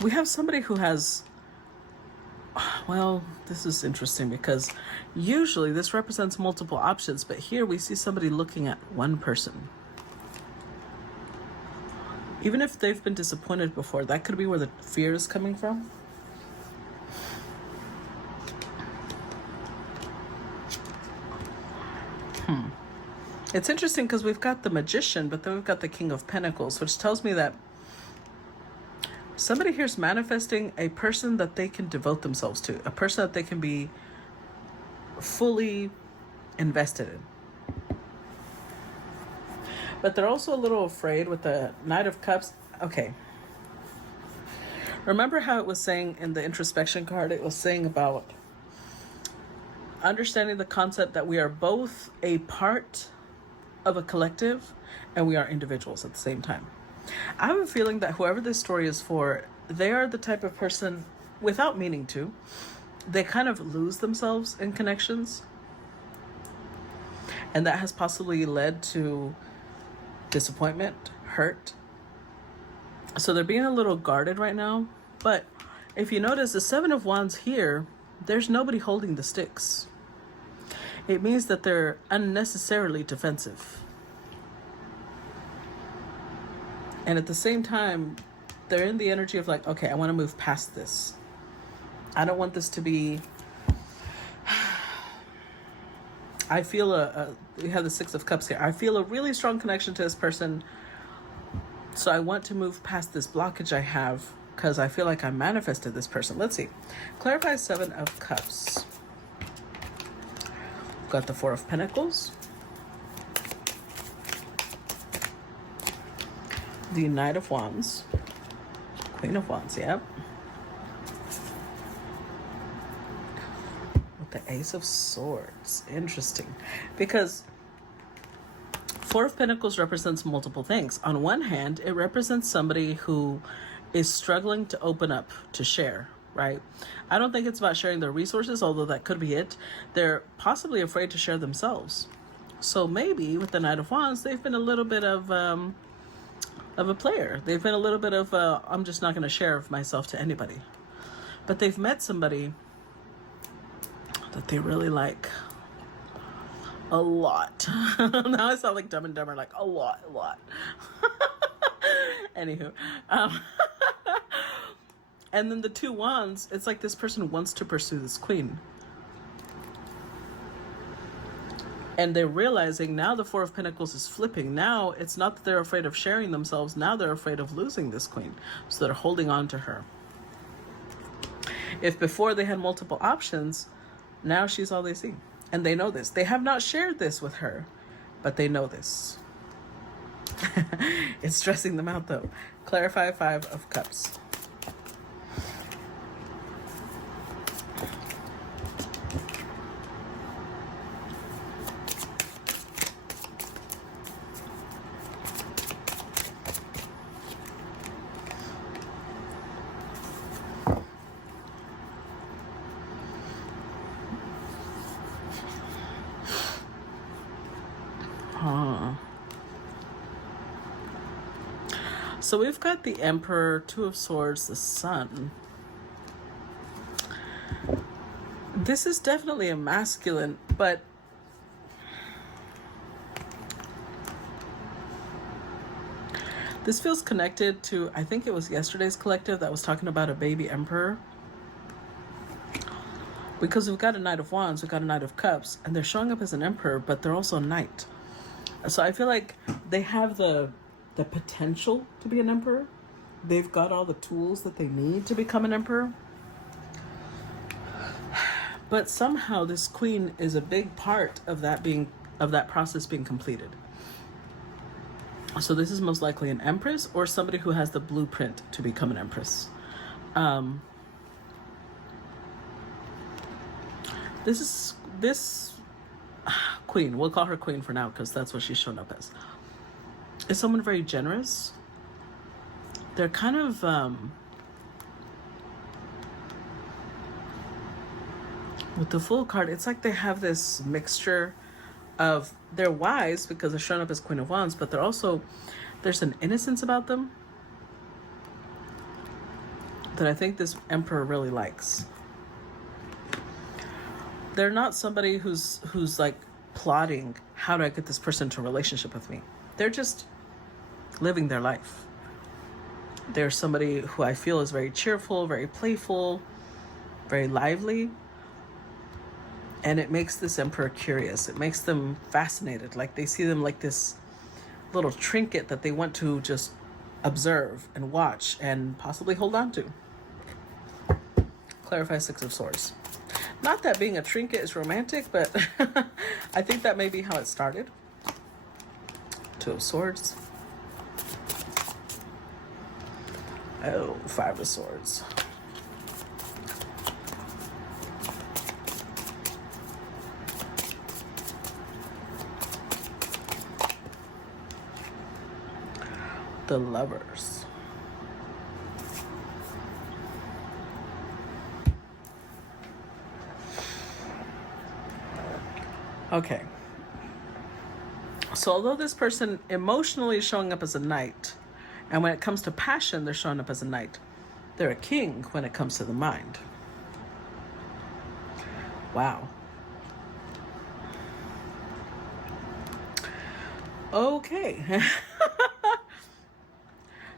We have somebody who has, well, this is interesting because usually this represents multiple options, but here we see somebody looking at one person. Even if they've been disappointed before, that could be where the fear is coming from. It's interesting because we've got the Magician, but then we've got the King of Pentacles, which tells me that somebody here is manifesting a person that they can devote themselves to, a person that they can be fully invested in. But they're also a little afraid with the Knight of Cups. Okay. Remember how it was saying in the introspection card, it was saying about understanding the concept that we are both a part of a collective and we are individuals at the same time. I have a feeling that whoever this story is for, they are the type of person, without meaning to, they kind of lose themselves in connections. And that has possibly led to disappointment, hurt. So they're being a little guarded right now. But if you notice the Seven of Wands here, there's nobody holding the sticks. It means that they're unnecessarily defensive. And at the same time, they're in the energy of like, okay, I want to move past this. I don't want this to be... I feel we have the Six of Cups here. I feel a really strong connection to this person. So I want to move past this blockage I have because I feel like I manifested this person. Let's see. Clarify Seven of Cups. Got the Four of Pentacles. The Knight of Wands. Queen of Wands, yep. With the Ace of Swords. Interesting. Because Four of Pentacles represents multiple things. On one hand, it represents somebody who is struggling to open up, to share, right? I don't think it's about sharing their resources, although that could be it. They're possibly afraid to share themselves. So maybe with the Knight of Wands, they've been a little bit of a player. They've been a little bit of I'm just not going to share myself to anybody. But they've met somebody that they really like a lot. Now I sound like Dumb and Dumber, like a lot. Anywho, and then the Two Wands, it's like this person wants to pursue this queen. And they're realizing now the Four of Pentacles is flipping. Now it's not that they're afraid of sharing themselves. Now they're afraid of losing this queen. So they're holding on to her. If before they had multiple options, now she's all they see. And they know this. They have not shared this with her, but they know this. It's stressing them out though. Clarify Five of Cups. So we've got the Emperor, Two of Swords, the Sun. This is definitely a masculine, but this feels connected to, I think it was yesterday's collective that was talking about a baby emperor. Because we've got a Knight of Wands, we've got a Knight of Cups, and they're showing up as an emperor, but they're also a knight. So I feel like they have the potential to be an emperor. They've got all the tools that they need to become an emperor. But somehow this queen is a big part of that process being completed. So this is most likely an empress or somebody who has the blueprint to become an empress. This queen, we'll call her queen for now because that's what she's shown up as, is someone very generous. They're kind of with the Fool card, it's like they have this mixture of, they're wise because they're shown up as Queen of Wands, but they're also, there's an innocence about them. that I think this Emperor really likes. They're not somebody who's like plotting, how do I get this person into a relationship with me? They're just living their life. They're somebody who I feel is very cheerful, very playful, very lively. And it makes this Emperor curious. It makes them fascinated. Like they see them like this little trinket that they want to just observe and watch and possibly hold on to. Clarify Six of Swords. Not that being a trinket is romantic, but I think that may be how it started. Two of Swords. Oh, Five of Swords. The Lovers. Okay. So although this person emotionally is showing up as a knight, and when it comes to passion, they're showing up as a knight, they're a king when it comes to the mind. Wow. Okay.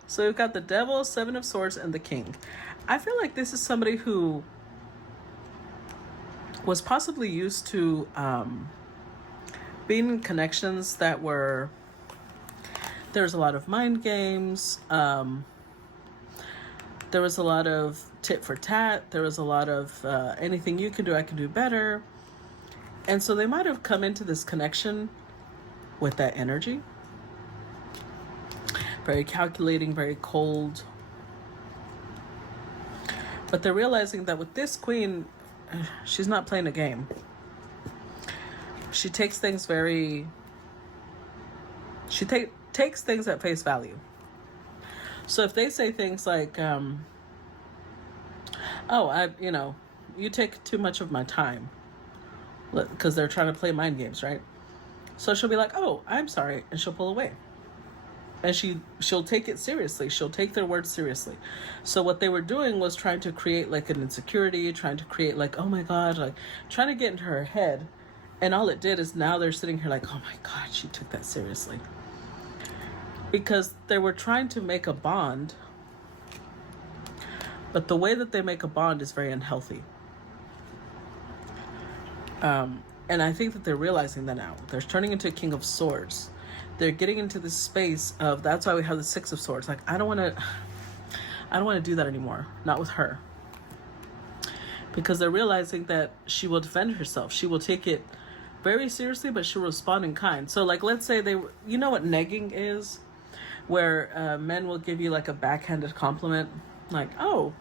So we've got the Devil, Seven of Swords, and the King. I feel like this is somebody who was possibly used to being in connections that were, there's a lot of mind games, there was a lot of tit for tat, there was a lot of anything you can do, I can do better. And so they might have come into this connection with that energy. Very calculating, very cold. But they're realizing that with this queen, she's not playing a game. She takes things very... takes things at face value. So if they say things like, oh, you take too much of my time. Because they're trying to play mind games, right? So she'll be like, oh, I'm sorry. And she'll pull away. And she'll take it seriously. She'll take their words seriously. So what they were doing was trying to create like an insecurity, trying to create like, oh my God, like trying to get into her head. And all it did is now they're sitting here like, oh my God, she took that seriously. Because they were trying to make a bond, but the way that they make a bond is very unhealthy. And I think that they're realizing that now. They're turning into a King of Swords. They're getting into this space of, that's why we have the Six of Swords. Like, I don't want to do that anymore. Not with her. Because they're realizing that she will defend herself. She will take it very seriously, but she'll respond in kind. So like, let's say you know what negging is? Where men will give you like a backhanded compliment. Like, oh,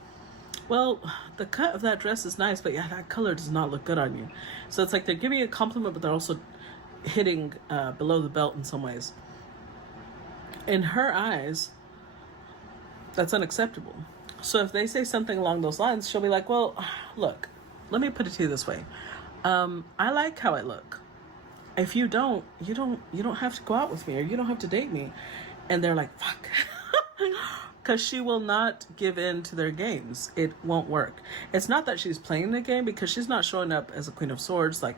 well, the cut of that dress is nice, but yeah, that color does not look good on you. So it's like they're giving you a compliment, but they're also hitting below the belt in some ways. In her eyes, that's unacceptable. So if they say something along those lines, she'll be like, well, look, let me put it to you this way. I like how I look. If you don't have to go out with me, or you don't have to date me. And they're like, fuck. Because she will not give in to their games. It won't work. It's not that she's playing the game, because she's not showing up as a Queen of Swords. Like,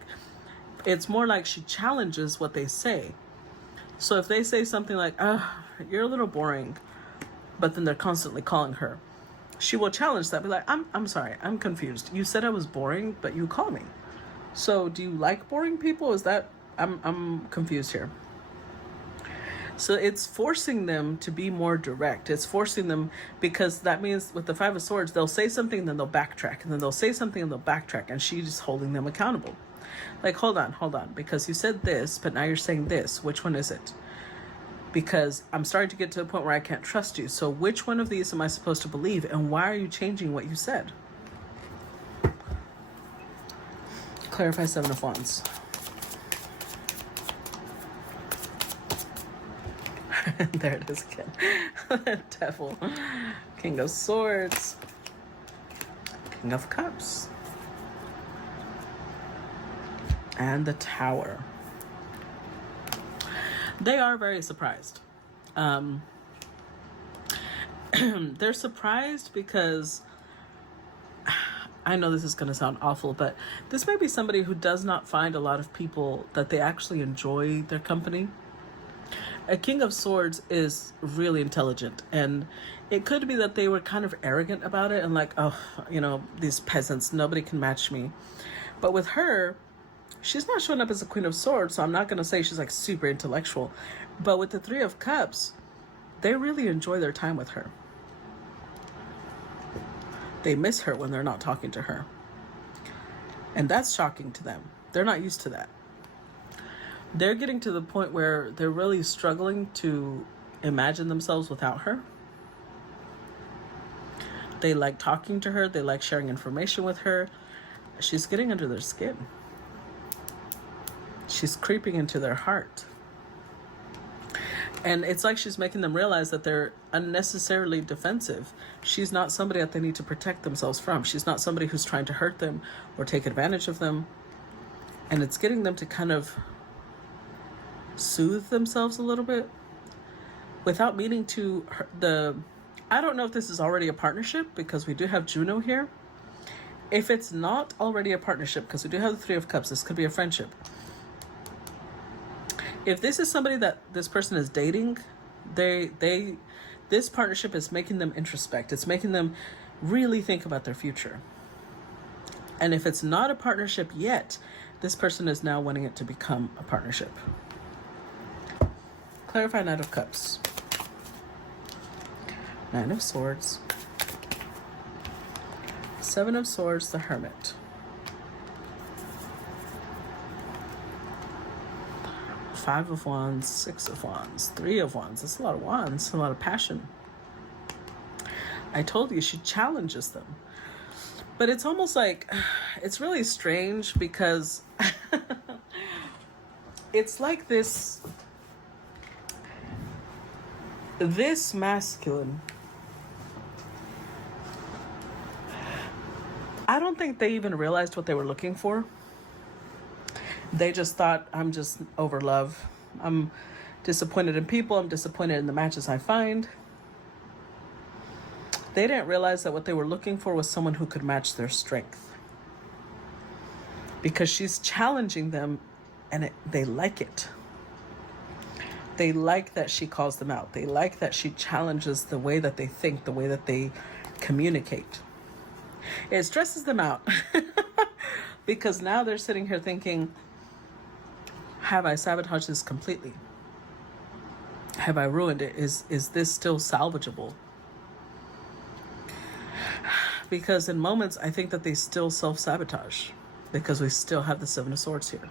it's more like she challenges what they say. So if they say something like, oh, you're a little boring, but then they're constantly calling her, she will challenge that. Be like, I'm sorry, I'm confused. You said I was boring, but you call me. So do you like boring people? Is that, I'm confused here. So it's forcing them to be more direct. It's forcing them, because that means with the Five of Swords, they'll say something, then they'll backtrack, and then they'll say something and they'll backtrack, and she's holding them accountable. Like, hold on, because you said this, but now you're saying this. Which one is it? Because I'm starting to get to a point where I can't trust you. So which one of these am I supposed to believe, and why are you changing what you said? Clarify Seven of Wands. There it is again. Devil, King of Swords, King of Cups, and the Tower. They are very surprised. They're surprised because I know this is going to sound awful, but this may be somebody who does not find a lot of people that they actually enjoy their company. A King of Swords is really intelligent, and it could be that they were kind of arrogant about it and like, oh, these peasants, nobody can match me. But with her, she's not showing up as a Queen of Swords, so I'm not going to say she's like super intellectual. But with the Three of Cups, they really enjoy their time with her. They miss her when they're not talking to her. And that's shocking to them. They're not used to that. They're getting to the point where they're really struggling to imagine themselves without her. They like talking to her. They like sharing information with her. She's getting under their skin. She's creeping into their heart. And it's like she's making them realize that they're unnecessarily defensive. She's not somebody that they need to protect themselves from. She's not somebody who's trying to hurt them or take advantage of them. And it's getting them to kind of soothe themselves a little bit without meaning to I don't know if this is already a partnership, because we do have Juno here. If it's not already a partnership, because we do have the Three of Cups, this could be a friendship. If this is somebody that this person is dating, this partnership is making them introspect. It's making them really think about their future. And if it's not a partnership yet, this person is now wanting it to become a partnership. Clarify Knight of Cups. Nine of Swords. Seven of Swords, the Hermit. Five of Wands, Six of Wands, Three of Wands. That's a lot of wands, a lot of passion. I told you she challenges them. But it's almost like, it's really strange because it's like this masculine, I don't think they even realized what they were looking for. They just thought, I'm just over love. I'm disappointed in people. I'm disappointed in the matches I find. They didn't realize that what they were looking for was someone who could match their strength. Because she's challenging them, and they like it. They like that she calls them out. They like that she challenges the way that they think, the way that they communicate. It stresses them out. Because now they're sitting here thinking, have I sabotaged this completely? Have I ruined it? Is this still salvageable? Because in moments, I think that they still self-sabotage, because we still have the Seven of Swords here.